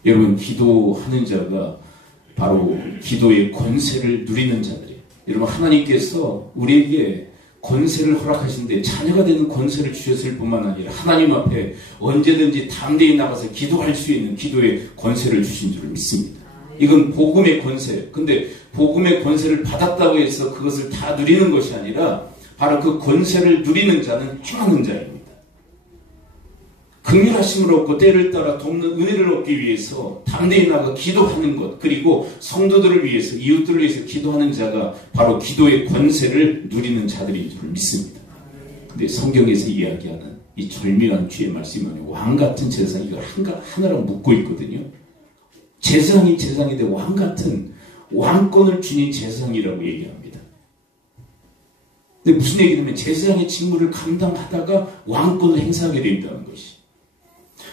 여러분, 기도하는 자가 바로 기도의 권세를 누리는 자들이에요. 여러분, 하나님께서 우리에게 권세를 허락하시는데 자녀가 되는 권세를 주셨을 뿐만 아니라 하나님 앞에 언제든지 담대히 나가서 기도할 수 있는 기도의 권세를 주신 줄 믿습니다. 이건 복음의 권세. 근데 복음의 권세를 받았다고 해서 그것을 다 누리는 것이 아니라 바로 그 권세를 누리는 자는 행하는 자입니다. 긍휼하심을 얻고 때를 따라 돕는 은혜를 얻기 위해서 담대히 나가 기도하는 것, 그리고 성도들을 위해서, 이웃들을 위해서 기도하는 자가 바로 기도의 권세를 누리는 자들인 줄 믿습니다. 근데 성경에서 이야기하는 이 절묘한 주의 말씀은 왕같은 제사장, 이걸 하나랑 묶고 있거든요. 제사장이 제사장인데 왕같은 왕권을 지닌 제사장이라고 얘기합니다. 근데 무슨 얘기냐면 제사장의 직무를 감당하다가 왕권을 행사하게 된다는 것이.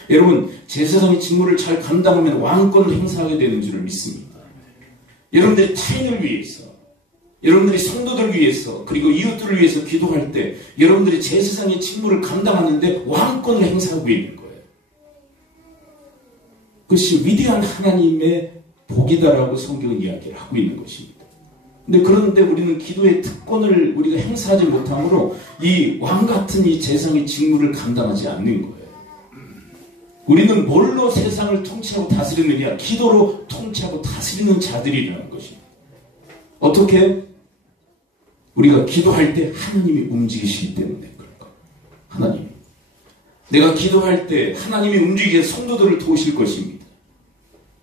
여러분, 제사장의 직무를 잘 감당하면 왕권을 행사하게 되는 줄을 믿습니다. 여러분들이 타인을 위해서, 여러분들이 성도들을 위해서, 그리고 이웃들을 위해서 기도할 때 여러분들이 제사장의 직무를 감당하는데 왕권을 행사하고 있는 거예요. 그것이 위대한 하나님의 복이다라고 성경은 이야기를 하고 있는 것입니다. 그런데 우리는 기도의 특권을 우리가 행사하지 못함으로 이 왕같은 이 제사장의 직무를 감당하지 않는 거예요. 우리는 뭘로 세상을 통치하고 다스리느냐? 기도로 통치하고 다스리는 자들이라는 것입니다. 어떻게? 우리가 기도할 때 하나님이 움직이시기 때문에 그럴까? 하나님. 내가 기도할 때 하나님이 움직이셔서 성도들을 도우실 것입니다.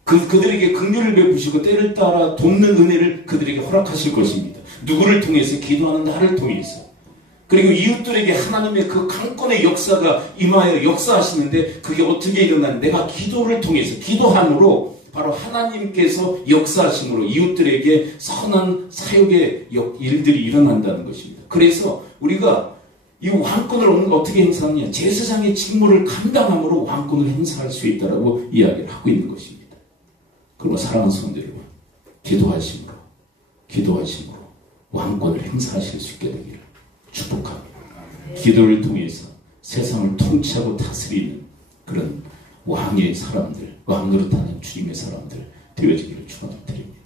그들에게 긍휼을 베푸시고 때를 따라 돕는 은혜를 그들에게 허락하실 것입니다. 누구를 통해서? 기도하는 나를 통해서. 그리고 이웃들에게 하나님의 그 강권의 역사가 임하여 역사하시는데 그게 어떻게 일어나는? 내가 기도를 통해서, 기도함으로 바로 하나님께서 역사하심으로 이웃들에게 선한 사역의 일들이 일어난다는 것입니다. 그래서 우리가 이 왕권을 어떻게 행사하느냐? 제사장의 직무를 감당함으로 왕권을 행사할 수 있다라고 이야기를 하고 있는 것입니다. 그리고 사랑하는 성도 여러분, 기도하심으로 왕권을 행사하실 수 있게 되기를 축복합니다. 기도를 통해서 세상을 통치하고 다스리는 그런 왕의 사람들, 왕노릇하는 주님의 사람들 되어지기를 축원드립니다.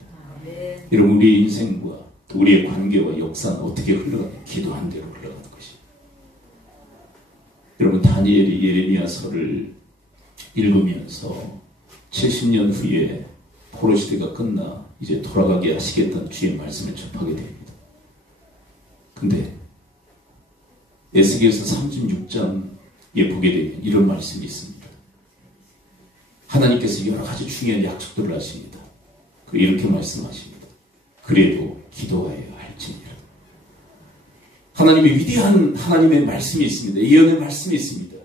여러분, 우리의 인생과 우리의 관계와 역사는 어떻게 흘러가냐? 기도한 대로 흘러가는 것입니다. 여러분, 다니엘이 예레미야서를 읽으면서 70년 후에 포로 시대가 끝나 이제 돌아가게 하시겠다는 주의 말씀을 접하게 됩니다. 근데 에스겔서 36장에 보게 되면 이런 말씀이 있습니다. 하나님께서 여러 가지 중요한 약속들을 하십니다. 그리고 이렇게 말씀하십니다. 그래도 기도하여야 할지니라. 하나님의 위대한 하나님의 말씀이 있습니다. 예언의 말씀이 있습니다.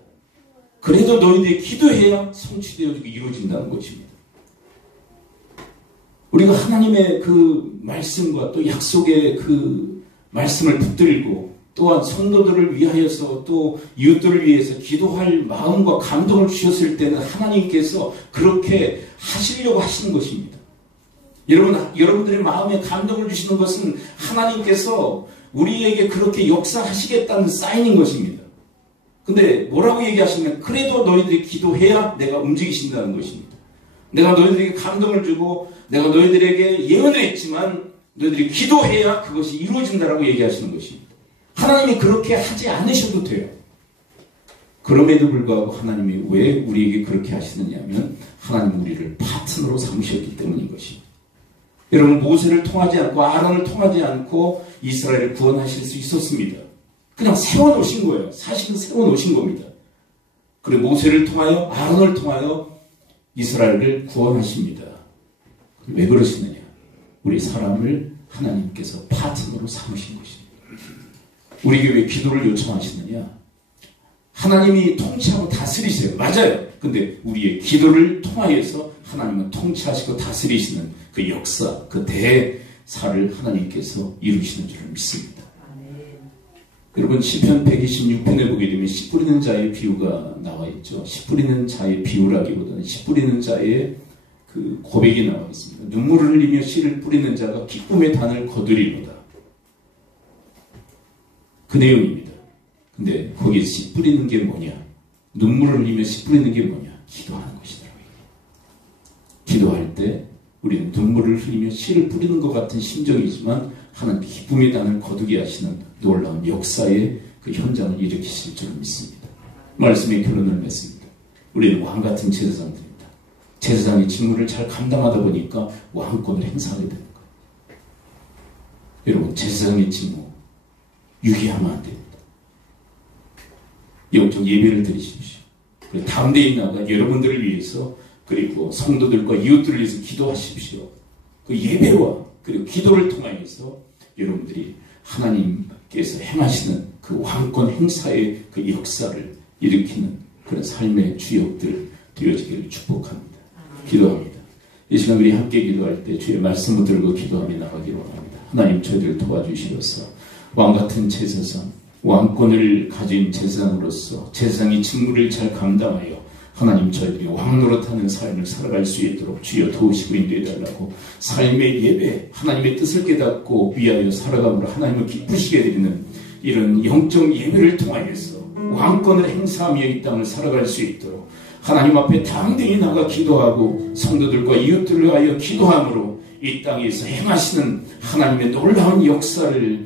그래도 너희들이 기도해야 성취되어지고 이루어진다는 것입니다. 우리가 하나님의 그 말씀과 또 약속의 그 말씀을 붙들고 또한 성도들을 위하여서 또 이웃들을 위해서 기도할 마음과 감동을 주셨을 때는 하나님께서 그렇게 하시려고 하시는 것입니다. 여러분들의 마음에 감동을 주시는 것은 하나님께서 우리에게 그렇게 역사하시겠다는 사인인 것입니다. 근데 뭐라고 얘기하시냐면 그래도 너희들이 기도해야 내가 움직이신다는 것입니다. 내가 너희들에게 감동을 주고 내가 너희들에게 예언을 했지만 너희들이 기도해야 그것이 이루어진다라고 얘기하시는 것입니다. 하나님이 그렇게 하지 않으셔도 돼요. 그럼에도 불구하고 하나님이 왜 우리에게 그렇게 하시느냐면 하나님 우리를 파트너로 삼으셨기 때문인 것입니다. 여러분, 모세를 통하지 않고 아론을 통하지 않고 이스라엘을 구원하실 수 있었습니다. 그냥 세워놓으신 거예요. 사실은 세워놓으신 겁니다. 그리고 모세를 통하여 아론을 통하여 이스라엘을 구원하십니다. 왜 그러시느냐? 우리 사람을 하나님께서 파트너로 삼으신 것입니다. 우리에게 왜 기도를 요청하시느냐? 하나님이 통치하고 다스리세요. 맞아요. 근데 우리의 기도를 통하여서 하나님은 통치하시고 다스리시는 그 역사, 그 대사를 하나님께서 이루시는 줄을 믿습니다. 여러분 시편 126편에 보게 되면 씨 뿌리는 자의 비유가 나와 있죠. 씨 뿌리는 자의 비유라기보다는 씨 뿌리는 자의 그 고백이 나와 있습니다. 눈물을 흘리며 씨를 뿌리는 자가 기쁨의 단을 거두리로다. 그 내용입니다. 근데 거기에 씨 뿌리는 게 뭐냐? 눈물을 흘리며 씨 뿌리는 게 뭐냐? 기도하는 것이더라고요. 기도할 때 우리는 눈물을 흘리며 씨를 뿌리는 것 같은 심정이지만 하나님 기쁨의 단을 거두게 하시는 놀라운 역사의 그 현장을 일으키실 줄 믿습니다. 말씀의 결론을 맺습니다. 우리는 왕같은 제사장들입니다. 제사장의 직무를 잘 감당하다 보니까 왕권을 행사하게 되는 거예요. 여러분 제사장의 직무 유기하면 안 됩니다. 영적 예배를 드리십시오. 그리고 담대히 나가 여러분들을 위해서 그리고 성도들과 이웃들을 위해서 기도하십시오. 그 예배와 그리고 기도를 통하여서 여러분들이 하나님께서 행하시는 그 왕권 행사의 그 역사를 일으키는 그런 삶의 주역들 되어지기를 축복합니다. 기도합니다. 이 시간 우리 함께 기도할 때 주의 말씀을 들고 기도하며 나가기를 원합니다. 하나님 저희들을 도와주시옵소서. 왕같은 제사장, 왕권을 가진 제사장으로서 제사장의 직무를 잘 감당하여 하나님 저희들이 왕노릇하는 삶을 살아갈 수 있도록 주여 도우시고 인도해달라고 삶의 예배, 하나님의 뜻을 깨닫고 위하여 살아감으로 하나님을 기쁘시게 드리는 이런 영적 예배를 통하여서 왕권을 행사하며 이 땅을 살아갈 수 있도록 하나님 앞에 담대히 나가 기도하고 성도들과 이웃들을 위하여 기도함으로 이 땅에서 행하시는 하나님의 놀라운 역사를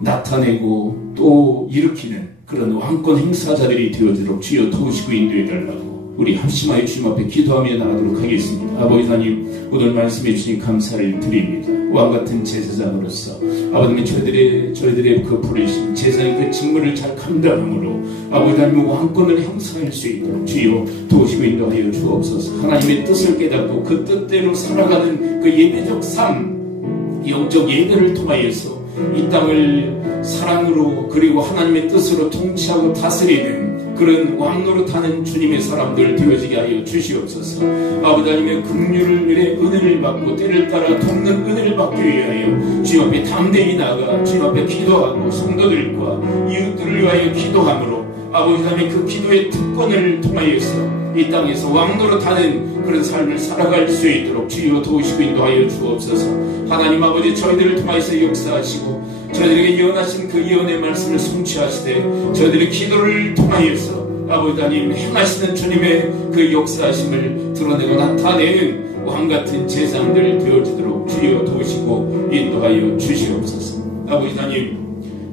나타내고 또 일으키는 그런 왕권 행사자들이 되어지도록 주여 도우시고 인도해달라고 우리 합심하여 주님 앞에 기도하며 나가도록 하겠습니다. 아버지 하나님 오늘 말씀해 주신 감사를 드립니다. 왕같은 제사장으로서 아버지 저희들의 그 부르심 제사장의 그 직무를 잘 감당함으로 아버지 하나님 왕권을 행사할 수 있도록 주여 도우시고 인도하여 주옵소서. 하나님의 뜻을 깨닫고 그 뜻대로 살아가는 그 예배적 삶 영적 예배를 통하여서 이 땅을 사랑으로 그리고 하나님의 뜻으로 통치하고 다스리는 그런 왕노릇하는 주님의 사람들 되어지게 하여 주시옵소서. 아버지 하나님의 긍휼의 은혜를 받고 때를 따라 돕는 은혜를 받기 위하여 주님 앞에 담대히 나가 주님 앞에 기도하고 성도들과 이웃들을 위하여 기도함으로 아버지 하나님 그 기도의 특권을 통하여서 이 땅에서 왕노릇하는 그런 삶을 살아갈 수 있도록 주여 도우시고 인도하여 주옵소서. 하나님 아버지 저희들을 통하여서 역사하시고 저희들에게 예언하신 그 예언의 말씀을 성취하시되 저희들의 기도를 통하여서 아버지 하나님 행하시는 주님의 그 역사하심을 드러내고 나타내는 왕같은 제사장들 되어지도록 주여 도우시고 인도하여 주시옵소서. 아버지 하나님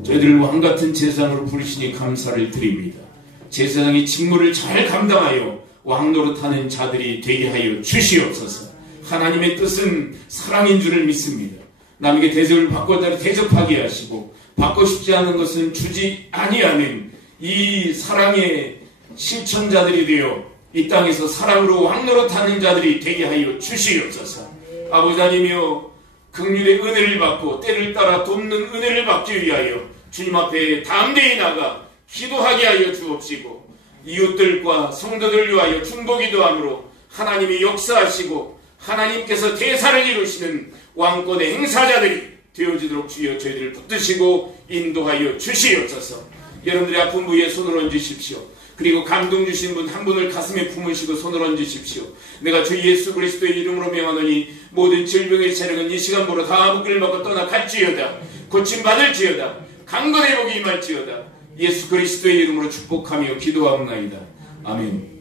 저희들을 왕같은 제사장으로 부르시니 감사를 드립니다. 제사장의 직무를 잘 감당하여 왕노릇하는 자들이 되게 하여 주시옵소서. 하나님의 뜻은 사랑인 줄을 믿습니다. 남에게 대접을 받고자 대접하게 하시고 받고 싶지 않은 것은 주지 아니하는 이 사랑의 실천자들이 되어 이 땅에서 사랑으로 왕노릇하는 자들이 되게 하여 주시옵소서. 아버지 하나님이여 긍휼의 은혜를 받고 때를 따라 돕는 은혜를 받기 위하여 주님 앞에 담대히 나가 기도하게 하여 주옵시고 이웃들과 성도들 위하여 중보기도함으로 하나님이 역사하시고 하나님께서 대사를 이루시는 왕권의 행사자들이 되어지도록 주여 저희들을 붙드시고 인도하여 주시옵소서. 여러분들의 아픈 부위에 손을 얹으십시오. 그리고 감동 주신 분 한 분을 가슴에 품으시고 손을 얹으십시오. 내가 주 예수 그리스도의 이름으로 명하노니 모든 질병의 세력은 이 시간부로 다 묶을 먹고 떠나갈지어다. 고침받을지어다. 강건회복이 임할지어다. 예수 그리스도의 이름으로 축복하며 기도하옵나이다. 아멘.